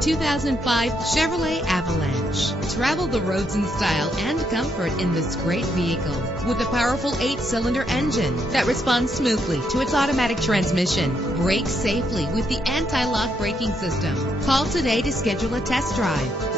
2005 Chevrolet Avalanche. Travel the roads in style and comfort in this great vehicle with a powerful 8-cylinder engine that responds smoothly to its automatic transmission. Brake safely with the anti-lock braking system. Call today to schedule a test drive.